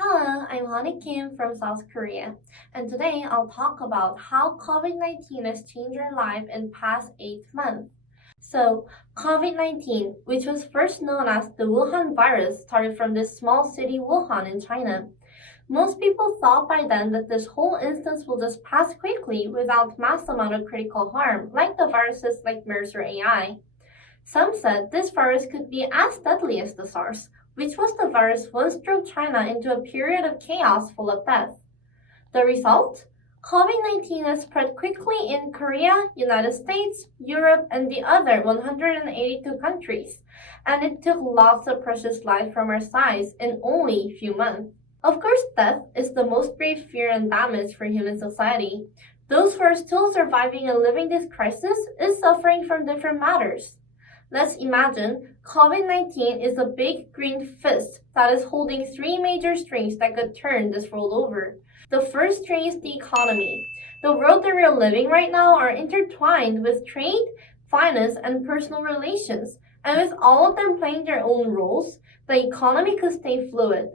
Hello, I'm Honey Kim from South Korea, and today I'll talk about how COVID-19 has changed our life in past 8 months. So, COVID-19, which was first known as the Wuhan virus, started from this small city Wuhan in China. Most people thought by then that this whole instance will just pass quickly without mass amount of critical harm, like the viruses like MERS or AI. Some said this virus could be as deadly as the SARS, which was the virus once drove China into a period of chaos full of death. The result? COVID-19 has spread quickly in Korea, United States, Europe, and the other 182 countries, and it took lots of precious lives from our sides in only a few months. Of course, death is the most grave fear and damage for human society. Those who are still surviving and living this crisis is suffering from different matters. Let's imagine COVID-19 is a big green fist that is holding three major strings that could turn this world over. The first string is the economy. The world that we're living right now are intertwined with trade, finance, and personal relations. And with all of them playing their own roles, the economy could stay fluid.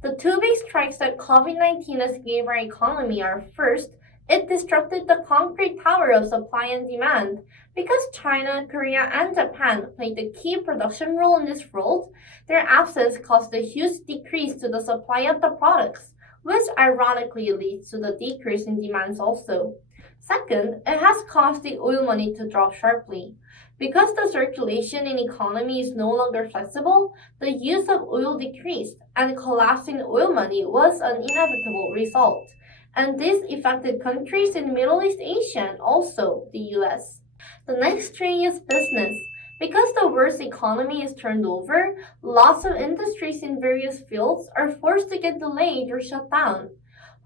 The two big strikes that COVID-19 has gave our economy are first, it disrupted the concrete tower of supply and demand. Because China, Korea, and Japan played the key production role in this world, their absence caused a huge decrease to the supply of the products, which ironically leads to the decrease in demands also. Second, it has caused the oil money to drop sharply. Because the circulation in economy is no longer flexible, the use of oil decreased, and collapsing oil money was an inevitable result. And this affected countries in Middle East Asia and also the US. The next string is business. Because the world's economy is turned over, lots of industries in various fields are forced to get delayed or shut down.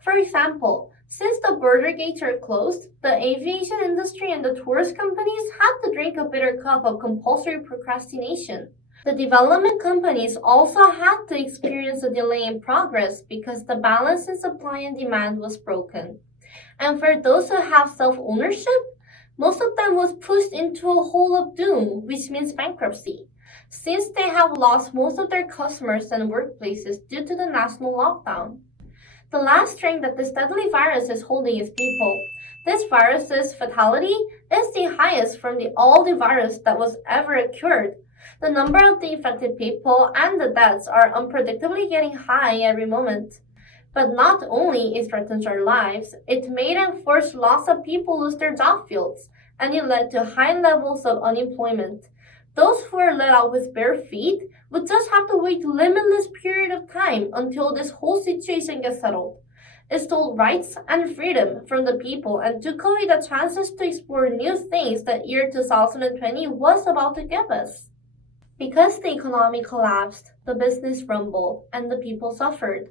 For example, since the border gates are closed, the aviation industry and the tourist companies had to drink a bitter cup of compulsory procrastination. The development companies also had to experience a delay in progress because the balance in supply and demand was broken. And for those who have self-ownership, most of them was pushed into a hole of doom, which means bankruptcy, since they have lost most of their customers and workplaces due to the national lockdown. The last string that this deadly virus is holding is people. This virus's fatality is the highest from all the virus that was ever occurred. The number of the infected people and the deaths are unpredictably getting high every moment. But not only it threatens our lives, it made and forced lots of people lose their job fields, and it led to high levels of unemployment. Those who were let out with bare feet would just have to wait a limitless period of time until this whole situation gets settled. It stole rights and freedom from the people and took away the chances to explore new things that year 2020 was about to give us. Because the economy collapsed, the business rumbled, and the people suffered.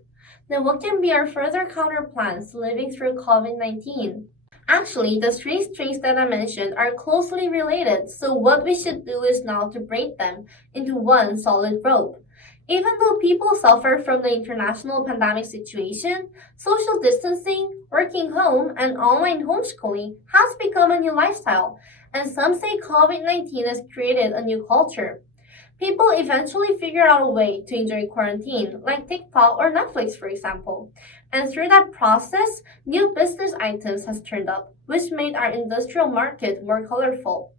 Then what can be our further counterplans living through COVID-19? Actually, the three strings that I mentioned are closely related, so what we should do is now to braid them into one solid rope. Even though people suffer from the international pandemic situation, social distancing, working home, and online homeschooling has become a new lifestyle, and some say COVID-19 has created a new culture. People eventually figured out a way to enjoy quarantine, like TikTok or Netflix, for example. And through that process, new business items has turned up, which made our industrial market more colorful.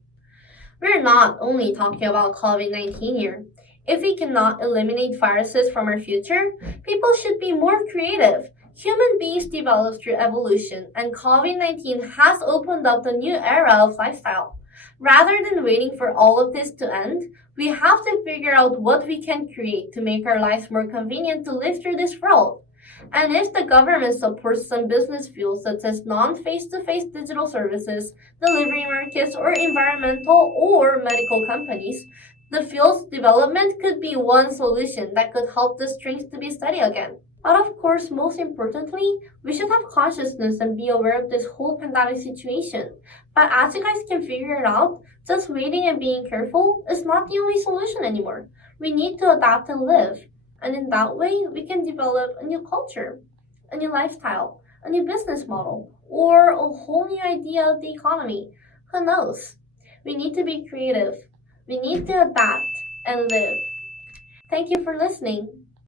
We're not only talking about COVID-19 here. If we cannot eliminate viruses from our future, people should be more creative. Human beings develop through evolution, and COVID-19 has opened up the new era of lifestyle. Rather than waiting for all of this to end, we have to figure out what we can create to make our lives more convenient to live through this world. And if the government supports some business fields such as non-face-to-face digital services, delivery markets, or environmental or medical companies, the field's development could be one solution that could help the strings to be steady again. But of course, most importantly, we should have consciousness and be aware of this whole pandemic situation. But as you guys can figure it out, just waiting and being careful is not the only solution anymore. We need to adapt and live. And in that way, we can develop a new culture, a new lifestyle, a new business model, or a whole new idea of the economy. Who knows? We need to be creative. We need to adapt and live. Thank you for listening.